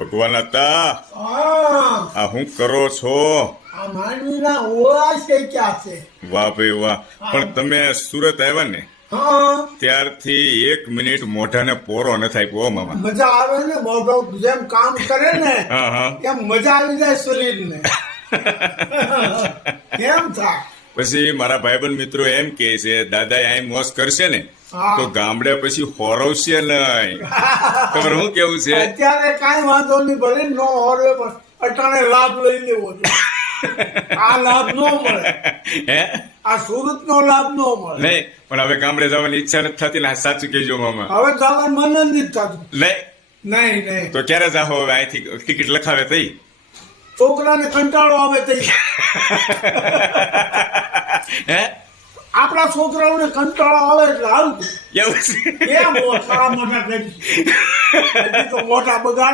ભગવાન હતા હા આ હું કરો છો? આ માંડવીના ઓળા છે ક્યાં છે? વાહ ભાઈ વાહ. પણ તમે સુરત આવ્યા ને હા ત્યારથી 1 મિનિટ મોઢાને પોરો ન થાય પો મામા. મજા આવે ને મોઢો જેમ કામ કરે ને હા હા. એમ મજા આવી જાય શરીરને કેમ થાય? પછી મારા ભાઈબંધ મિત્રો એમ કે છે દાદા અહીં મોજ કરશે ને હા. તો ગામડે પછી હોરવશે નહીં. ખબર હું કેવું છે? અત્યારે કાંઈ વાંધો નહીં, ભલે નો હોરે પણ અટાણે લાભ લઈ લેવો જોઈએ. આ લાભ નો મળે, હે આ સુરત નો લાભ નો મળે. નહીં પણ હવે ગામડે જવાની ઈચ્છા નથી થતી ને આ સાચું કહેજો મામા. હવે જવાનું મન જ નથી થતું. નહીં નહીં નહીં, તો ક્યારે જાહો હવે અહીંથી ટિકિટ લખાવે તઈ? છોકરાને કંટાળો આવે તો હે આપણા છોકરાઓને કંટાળો આવે એટલે સારું. એવું છે? કેમ મોટા મોટા કરી તો મોટા બગાડે.